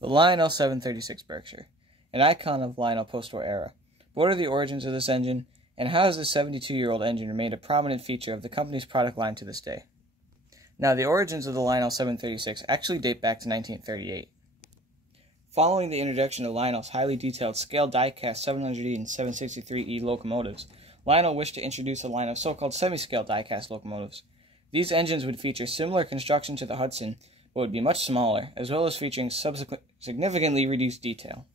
The Lionel 736 Berkshire, an icon of Lionel post-war era. What are the origins of this engine, and how has this 72-year-old engine remained a prominent feature of the company's product line to this day? Now, the origins of the Lionel 736 actually date back to 1938. Following the introduction of Lionel's highly detailed scale die-cast 700E and 763E locomotives, Lionel wished to introduce a line of so-called semi-scale die-cast locomotives. These engines would feature similar construction to the Hudson, but would be much smaller, as well as featuring significantly reduced detail.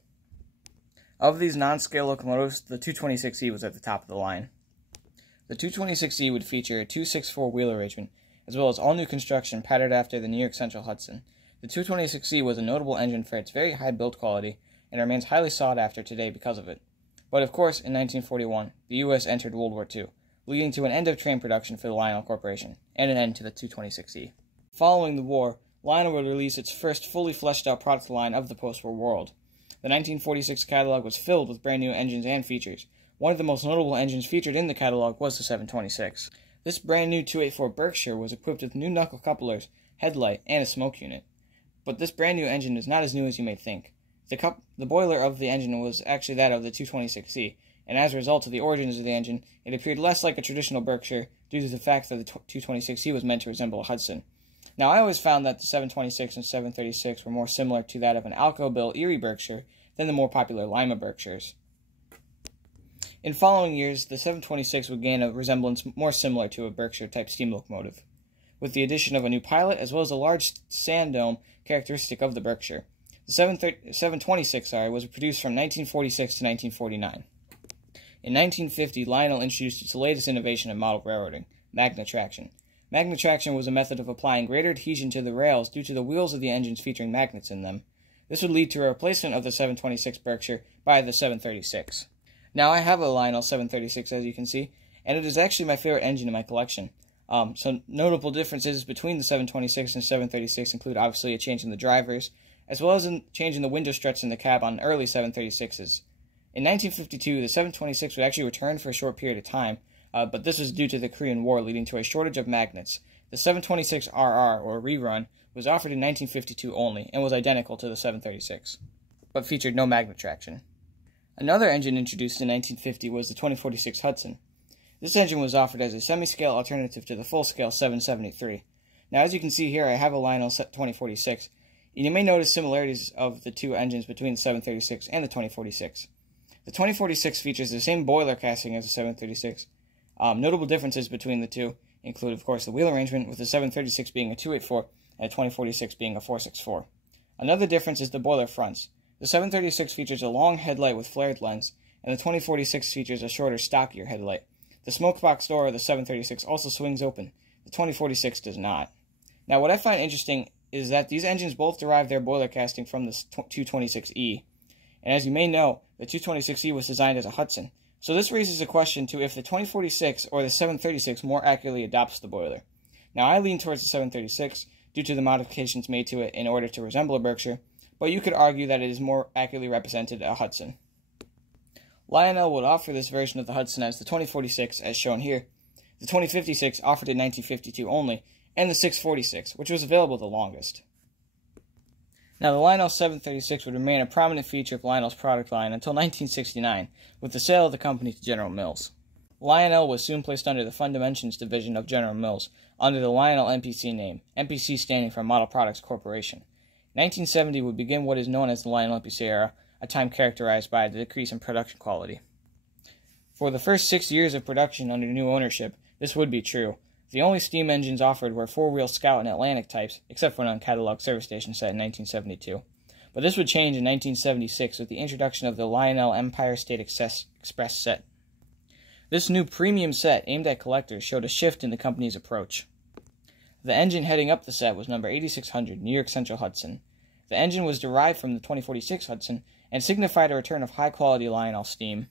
Of these non-scale locomotives, the 226E was at the top of the line. The 226E would feature a 264 wheel arrangement, as well as all new construction patterned after the New York Central Hudson. The 226E was a notable engine for its very high build quality, and remains highly sought after today because of it. But of course, in 1941, the U.S. entered World War II, leading to an end of train production for the Lionel Corporation, and an end to the 226E. Following the war, Lionel would release its first fully fleshed out product line of the post-war world. The 1946 catalog was filled with brand new engines and features. One of the most notable engines featured in the catalog was the 726. This brand new 284 Berkshire was equipped with new knuckle couplers, headlight, and a smoke unit. But this brand new engine is not as new as you may think. The boiler of the engine was actually that of the 226E, and as a result of the origins of the engine, it appeared less like a traditional Berkshire due to the fact that the 226E was meant to resemble a Hudson. Now, I always found that the 726 and 736 were more similar to that of an Alco-built Erie Berkshire than the more popular Lima Berkshires. In following years, the 726 would gain a resemblance more similar to a Berkshire-type steam locomotive, with the addition of a new pilot as well as a large sand dome characteristic of the Berkshire. The 726 was produced from 1946 to 1949. In 1950, Lionel introduced its latest innovation in model railroading, magnet traction. Magnet traction was a method of applying greater adhesion to the rails due to the wheels of the engines featuring magnets in them. This would lead to a replacement of the 726 Berkshire by the 736. Now, I have a Lionel 736, as you can see, and it is actually my favorite engine in my collection. Some notable differences between the 726 and 736 include obviously a change in the drivers, as well as a change in the window struts in the cab on early 736s. In 1952, the 726 would actually return for a short period of time, but this was due to the Korean War, leading to a shortage of magnets. The 726RR, or Rerun, was offered in 1952 only, and was identical to the 736, but featured no magnet traction. Another engine introduced in 1950 was the 2046 Hudson. This engine was offered as a semi-scale alternative to the full-scale 773. Now, as you can see here, I have a Lionel 2046, and you may notice similarities of the two engines between the 736 and the 2046. The 2046 features the same boiler casting as the 736. Notable differences between the two include, of course, the wheel arrangement, with the 736 being a 284 and the 2046 being a 464. Another difference is the boiler fronts. The 736 features a long headlight with flared lens, and the 2046 features a shorter, stockier headlight. The smokebox door of the 736 also swings open. The 2046 does not. Now, what I find interesting is that these engines both derive their boiler casting from the 226E. And as you may know, the 226E was designed as a Hudson. So this raises a question to if the 2046 or the 736 more accurately adopts the boiler. Now, I lean towards the 736 due to the modifications made to it in order to resemble a Berkshire, but you could argue that it is more accurately represented a Hudson. Lionel would offer this version of the Hudson as the 2046, as shown here, the 2056 offered in 1952 only, and the 646, which was available the longest. Now, the Lionel 736 would remain a prominent feature of Lionel's product line until 1969, with the sale of the company to General Mills. Lionel was soon placed under the Fundimensions division of General Mills, under the Lionel MPC name, MPC standing for Model Products Corporation. 1970 would begin what is known as the Lionel MPC era, a time characterized by a decrease in production quality. For the first 6 years of production under new ownership, this would be true. The only steam engines offered were four-wheel Scout and Atlantic types, except for an on-catalog service station set in 1972. But this would change in 1976 with the introduction of the Lionel Empire State Express set. This new premium set aimed at collectors showed a shift in the company's approach. The engine heading up the set was number 8600 New York Central Hudson. The engine was derived from the 2046 Hudson and signified a return of high-quality Lionel steam.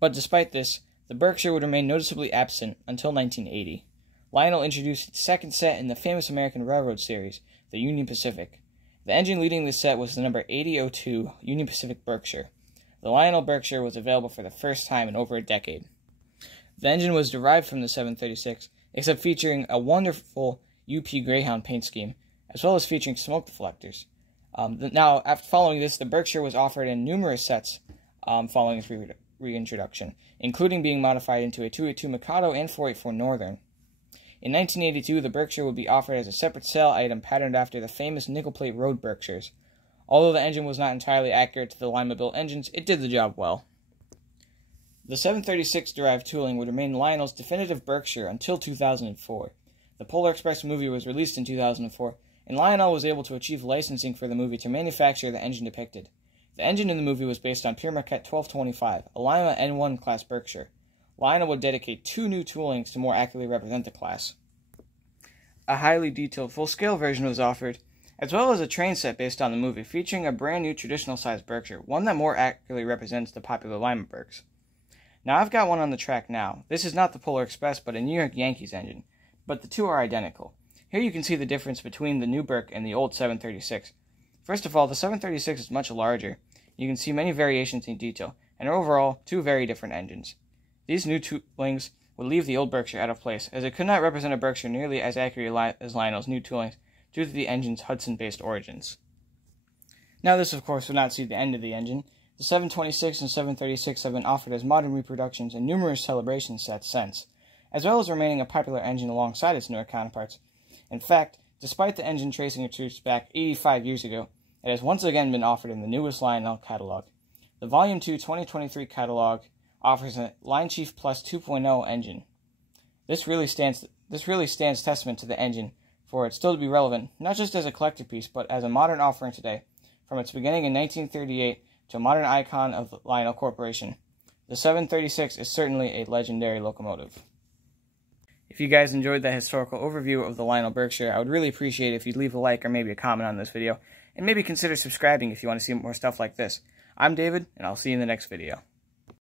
But despite this, the Berkshire would remain noticeably absent until 1980. Lionel introduced its second set in the famous American Railroad series, the Union Pacific. The engine leading this set was the number 8002 Union Pacific Berkshire. The Lionel Berkshire was available for the first time in over a decade. The engine was derived from the 736, except featuring a wonderful UP Greyhound paint scheme, as well as featuring smoke deflectors. Now, after following this, the Berkshire was offered in numerous sets following its reintroduction, including being modified into a 282 Mikado and 484 Northern. In 1982, the Berkshire would be offered as a separate sale item patterned after the famous nickel-plate road Berkshires. Although the engine was not entirely accurate to the Lima-built engines, it did the job well. The 736-derived tooling would remain Lionel's definitive Berkshire until 2004. The Polar Express movie was released in 2004, and Lionel was able to achieve licensing for the movie to manufacture the engine depicted. The engine in the movie was based on Pure Marquette 1225, a Lima N1 class Berkshire. Lionel would dedicate 2 new toolings to more accurately represent the class. A highly detailed full-scale version was offered, as well as a train set based on the movie, featuring a brand new traditional-sized Berkshire, one that more accurately represents the popular Lima Berks. Now, I've got one on the track now. This is not the Polar Express, but a New York Yankees engine, but the two are identical. Here you can see the difference between the new Berk and the old 736. First of all, the 736 is much larger. You can see many variations in detail, and are overall 2 very different engines. These new toolings would leave the old Berkshire out of place, as it could not represent a Berkshire nearly as accurately as Lionel's new toolings due to the engine's Hudson-based origins. Now this, of course, would not see the end of the engine. The 726 and 736 have been offered as modern reproductions in numerous celebration sets since, as well as remaining a popular engine alongside its newer counterparts. In fact, despite the engine tracing its roots back 85 years ago, it has once again been offered in the newest Lionel catalog. The Volume 2 2023 catalog offers a Line Chief Plus 2.0 engine. This really stands testament to the engine, for it still to be relevant, not just as a collector piece, but as a modern offering today, from its beginning in 1938 to a modern icon of the Lionel Corporation. The 736 is certainly a legendary locomotive. If you guys enjoyed that historical overview of the Lionel Berkshire, I would really appreciate it if you'd leave a like or maybe a comment on this video, and maybe consider subscribing if you want to see more stuff like this. I'm David, and I'll see you in the next video.